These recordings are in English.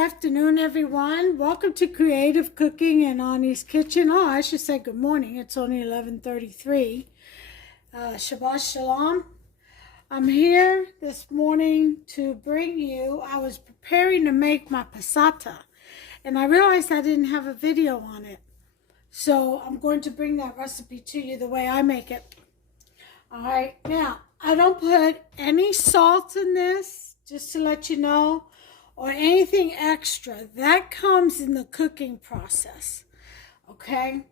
afternoon, everyone. Welcome to Creative Cooking and Ani's Kitchen. Oh, I should say good morning. It's only 11:33. Shabbat Shalom. I'm here this morning to bring you, I was preparing to make my passata, and I realized I didn't have a video on it. So I'm going to bring that recipe to you the way I make it. All right, now, I don't put any salt in this, just to let you know, or anything extra. That comes in the cooking process, okay?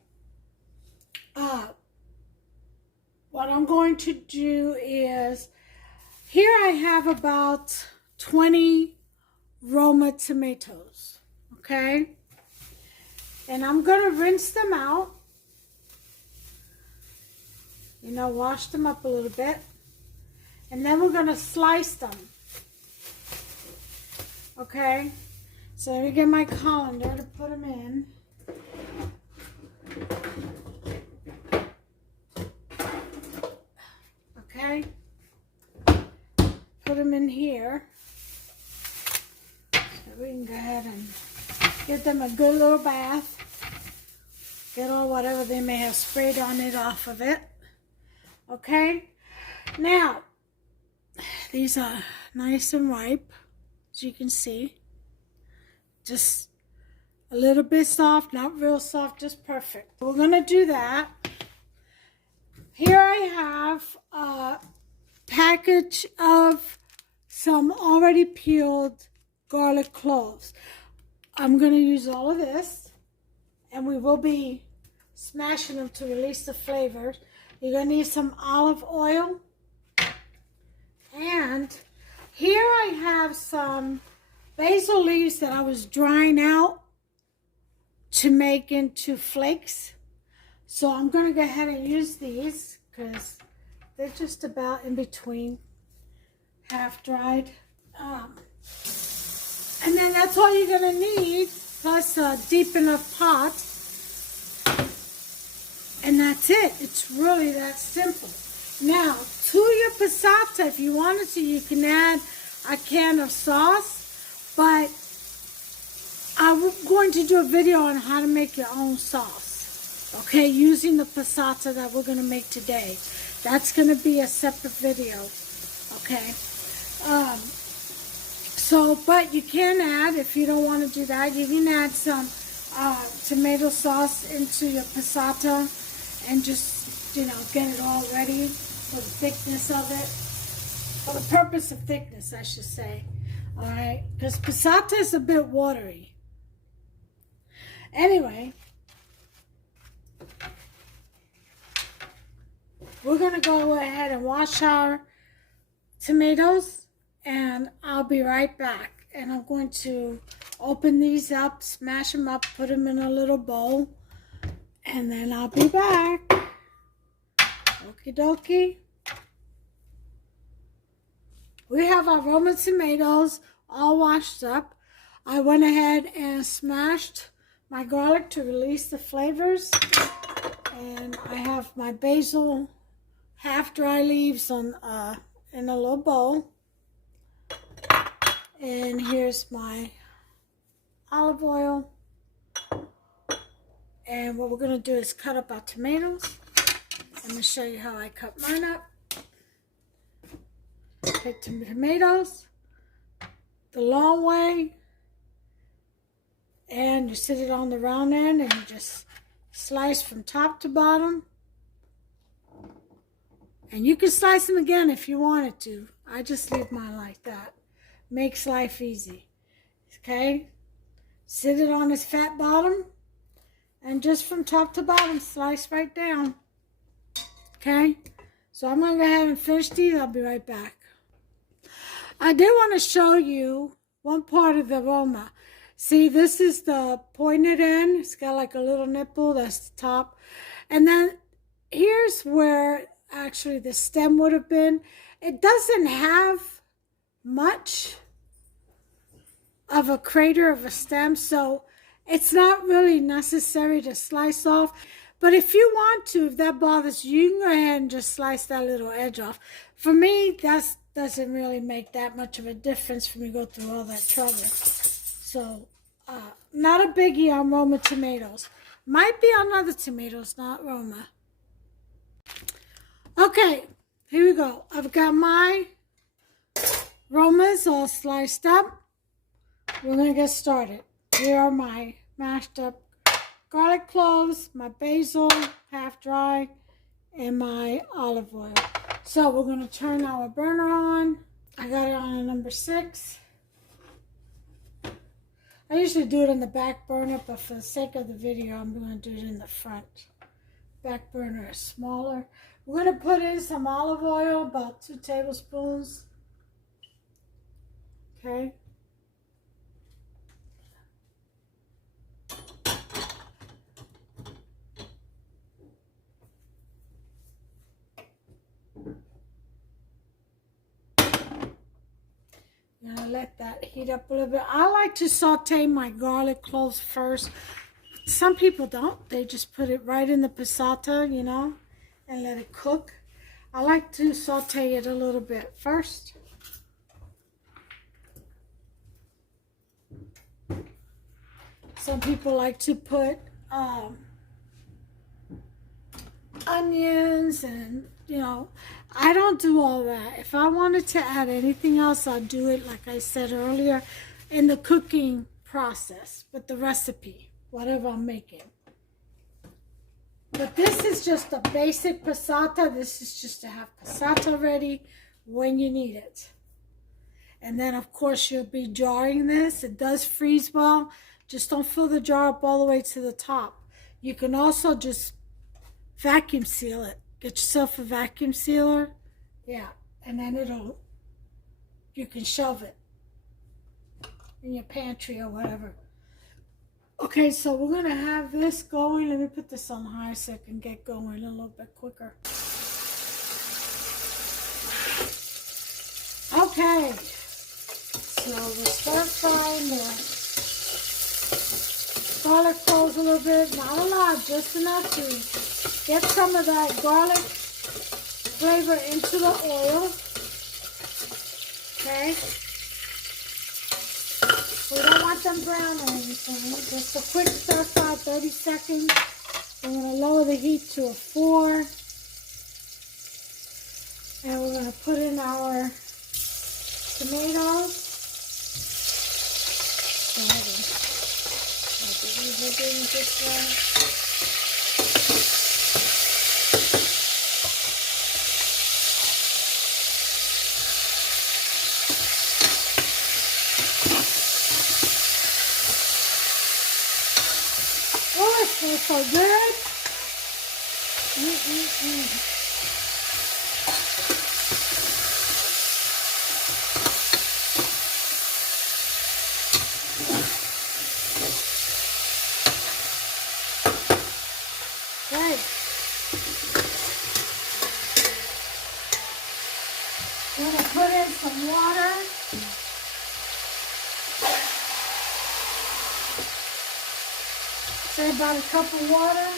What I'm going to do is, here I have about 20 Roma tomatoes, okay? And I'm going to rinse them out. You know, wash them up a little bit. And then we're going to slice them. Okay? So let me get my colander to put them in. Okay? Put them in here. So we can go ahead and give them a good little bath. Get all whatever they may have sprayed on it off of it. Okay? Now, these are nice and ripe, as you can see. Just a little bit soft, not real soft, just perfect. We're going to do that. Here I have a package of some already peeled garlic cloves. I'm going to use all of this, and we will be smashing them to release the flavors. You're going to need some olive oil. And here I have some basil leaves that I was drying out to make into flakes. So I'm going to go ahead and use these because they're just about in between, half dried. And then that's all you're going to need, plus a deep enough pot. And that's it. It's really that simple. Now, to your passata, if you wanted to, you can add a can of sauce. But I'm going to do a video on how to make your own sauce. Okay, using the passata that we're going to make today. That's going to be a separate video. Okay. But you can add, if you don't want to do that, you can add some tomato sauce into your passata and just, you know, get it all ready for the thickness of it. For the purpose of thickness, I should say. All right, because passata is a bit watery. Anyway, we're going to go ahead and wash our tomatoes, and I'll be right back. And I'm going to open these up, smash them up, put them in a little bowl, and then I'll be back. Okie dokie. We have our Roma tomatoes all washed up. I went ahead and smashed my garlic to release the flavors. And I have my basil half dry leaves on in a little bowl. And here's my olive oil. And what we're going to do is cut up our tomatoes. I'm going to show you how I cut mine up. Take some tomatoes the long way, and you sit it on the round end, and you just slice from top to bottom. And you can slice them again if you wanted to. I just leave mine like that. Makes life easy. Okay? Sit it on this fat bottom, and just from top to bottom, slice right down. Okay? So I'm going to go ahead and finish these. I'll be right back. I did want to show you one part of the Roma. See, this is the pointed end. It's got like a little nipple. That's the top. And then here's where actually the stem would have been. It doesn't have much of a crater of a stem, so it's not really necessary to slice off. But if you want to, if that bothers you, you can go ahead and just slice that little edge off. For me, that doesn't really make that much of a difference for me to go through all that trouble. So, not a biggie on Roma tomatoes. Might be on other tomatoes, not Roma. Okay, here we go. I've got my Romas all sliced up. We're going to get started. Here are my mashed up garlic cloves, my basil, half dry, and my olive oil. So we're going to turn our burner on. I got it on a number 6. I usually do it on the back burner, but for the sake of the video, I'm going to do it in the front. Back burner is smaller. We're going to put in some olive oil, about 2 tablespoons. Okay. Gonna let that heat up a little bit. I like to saute my garlic cloves first. Some people don't. They just put it right in the passata, you know, and let it cook. I like to saute it a little bit first. Some people like to put onions and, you know, I don't do all that. If I wanted to add anything else, I'll do it, like I said earlier, in the cooking process, with the recipe, whatever I'm making. But this is just a basic passata. This is just to have passata ready when you need it. And then, of course, you'll be jarring this. It does freeze well. Just don't fill the jar up all the way to the top. You can also just vacuum seal it. Get yourself a vacuum sealer. Yeah. And then you can shove it in your pantry or whatever. Okay, so we're going to have this going. Let me put this on high so I can get going a little bit quicker. Okay. So we'll start frying the garlic cloves a little bit. Not a lot, just enough to get some of that garlic flavor into the oil. Okay. We don't want them brown or anything. Just a quick stir fry, 30 seconds. We're going to lower the heat to a 4. And we're going to put in our tomatoes. This way. Oh, it smells so good. Okay. We're going to put in some water. Say about a cup of water.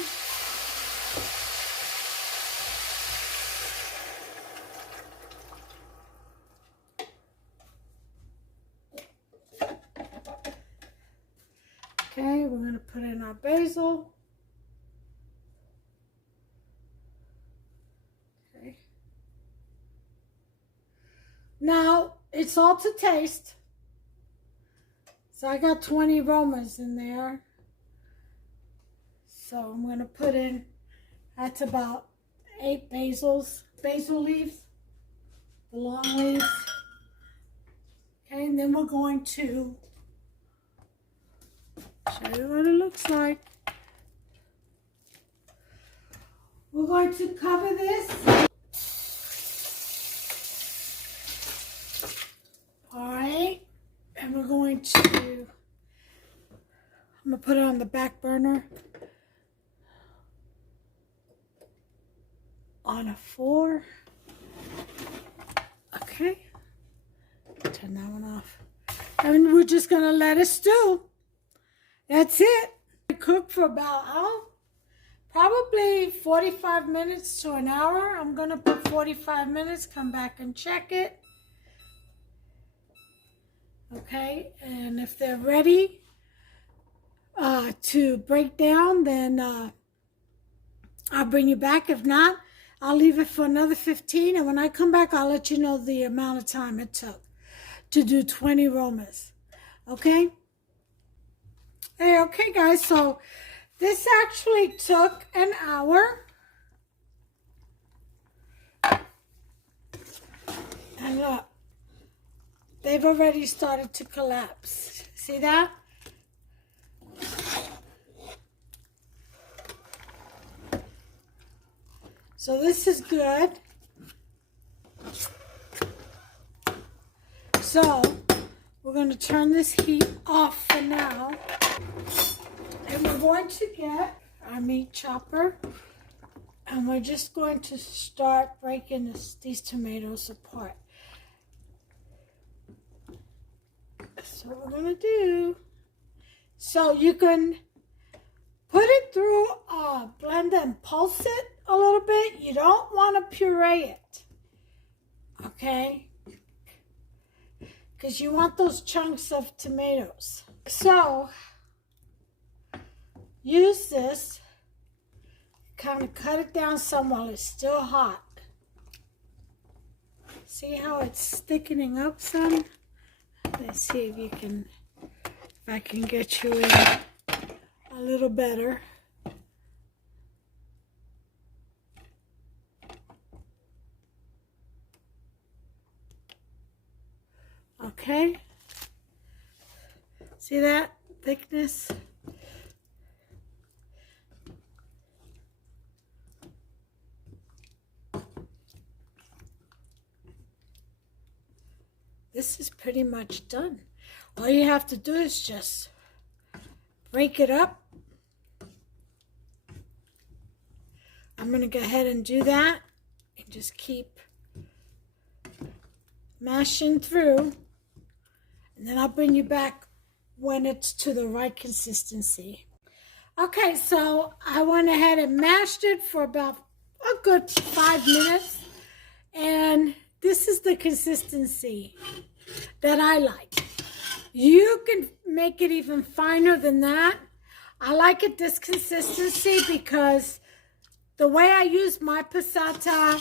Okay, we're going to put in our basil. Okay. Now, it's all to taste. So I got 20 Romas in there. So I'm going to put in, that's about 8 basil leaves, the long leaves. Okay, and then we're going to show you what it looks like. We're going to cover this. All right, and we're going to, I'm going to put it on the back burner. On a 4. Okay. Turn that one off. And we're just going to let it stew. That's it. Cook for about, probably 45 minutes to an hour. I'm going to put 45 minutes, come back and check it. Okay, and if they're ready to break down, then I'll bring you back. If not, I'll leave it for another 15, and when I come back, I'll let you know the amount of time it took to do 20 Romas. Okay? Hey, okay, guys, so this actually took an hour. And look, they've already started to collapse. See that? So this is good. So we're going to turn this heat off for now. And we're going to get our meat chopper. And we're just going to start breaking these tomatoes apart. That's what we're going to do. So you can put it through a blender and pulse it a little bit. You don't want to puree it, okay? Because you want those chunks of tomatoes. So use this, kind of cut it down some while it's still hot. See how it's thickening up some? Let's see if I can get you in a little better. Okay, see that thickness? This is pretty much done. All you have to do is just break it up. I'm going to go ahead and do that and just keep mashing through. And then I'll bring you back when it's to the right consistency. Okay, so I went ahead and mashed it for about a good 5 minutes. And this is the consistency that I like. You can make it even finer than that. I like it this consistency because the way I use my passata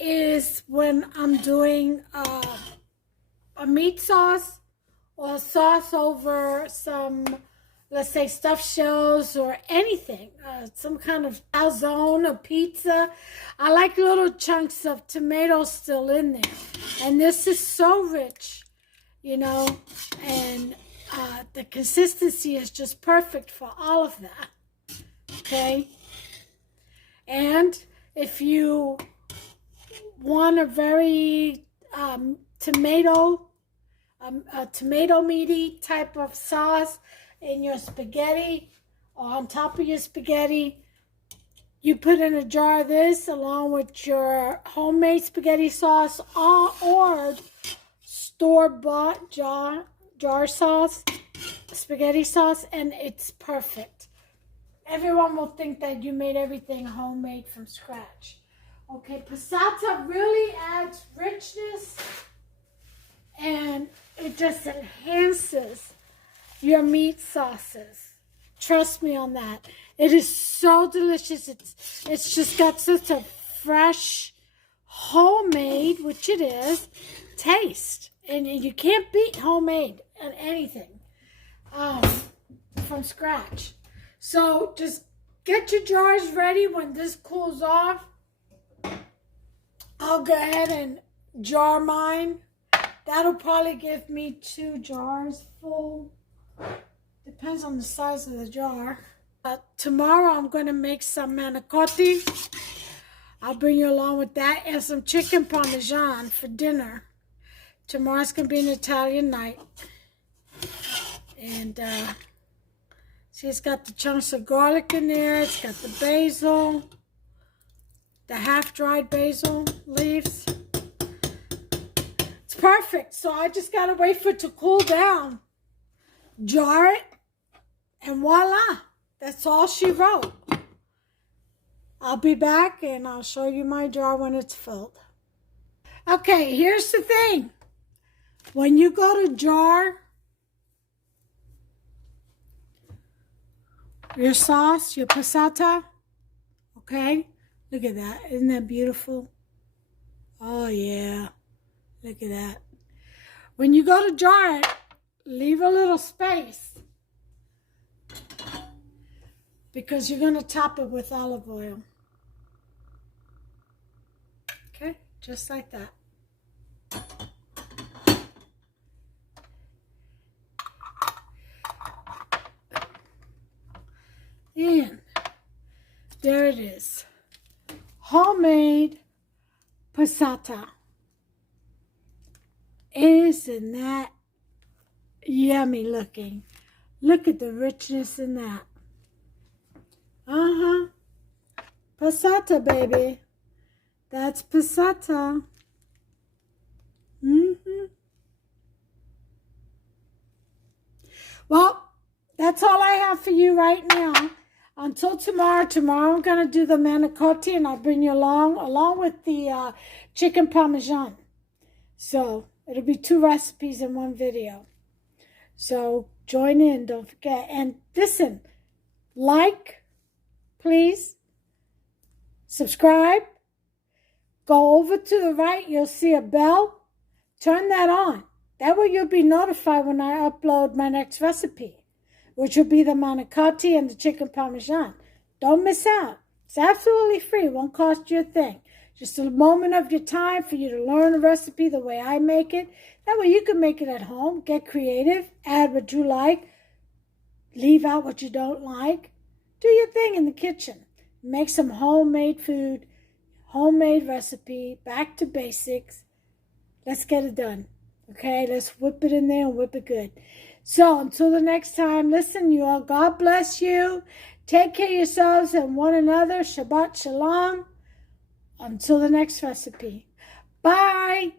is when I'm doing a meat sauce or sauce over some, let's say, stuffed shells or anything, some kind of calzone or pizza. I like little chunks of tomato still in there. And this is so rich, you know, and the consistency is just perfect for all of that, okay? And if you want a very tomato meaty type of sauce in your spaghetti or on top of your spaghetti, you put in a jar of this along with your homemade spaghetti sauce or store-bought jar sauce, spaghetti sauce, and it's perfect. Everyone will think that you made everything homemade from scratch. Okay, passata really adds richness and it just enhances your meat sauces. Trust me on that. It is so delicious. It's just got such a fresh, homemade, which it is, taste. And you can't beat homemade and anything from scratch. So just get your jars ready when this cools off. I'll go ahead and jar mine. That'll probably give me 2 jars full. Depends on the size of the jar. Tomorrow I'm going to make some manicotti. I'll bring you along with that and some chicken parmesan for dinner. Tomorrow's going to be an Italian night. And see, it's got the chunks of garlic in there. It's got the basil, the half-dried basil leaves. It's perfect. So I just got to wait for it to cool down. Jar it, and voila. That's all she wrote. I'll be back, and I'll show you my jar when it's filled. Okay, here's the thing. When you go to jar your sauce, your passata, okay? Look at that. Isn't that beautiful? Oh, yeah. Look at that. When you go to jar it, leave a little space because you're going to top it with olive oil. Okay? Just like that. And there it is. Homemade passata. Isn't that yummy looking? Look at the richness in that. Uh-huh. Passata, baby. That's passata. Mm-hmm. Well, that's all I have for you right now. Until tomorrow. Tomorrow I'm going to do the manicotti, and I'll bring you along with the chicken parmesan. So it'll be 2 recipes in one video. So join in, don't forget. And listen, like, please, subscribe. Go over to the right, you'll see a bell. Turn that on. That way you'll be notified when I upload my next recipe, which will be the manicotti and the chicken parmesan. Don't miss out. It's absolutely free. It won't cost you a thing. Just a moment of your time for you to learn a recipe the way I make it. That way you can make it at home. Get creative. Add what you like. Leave out what you don't like. Do your thing in the kitchen. Make some homemade food. Homemade recipe. Back to basics. Let's get it done. Okay? Let's whip it in there and whip it good. So until the next time, listen, you all. God bless you. Take care of yourselves and one another. Shabbat shalom. Until the next recipe. Bye.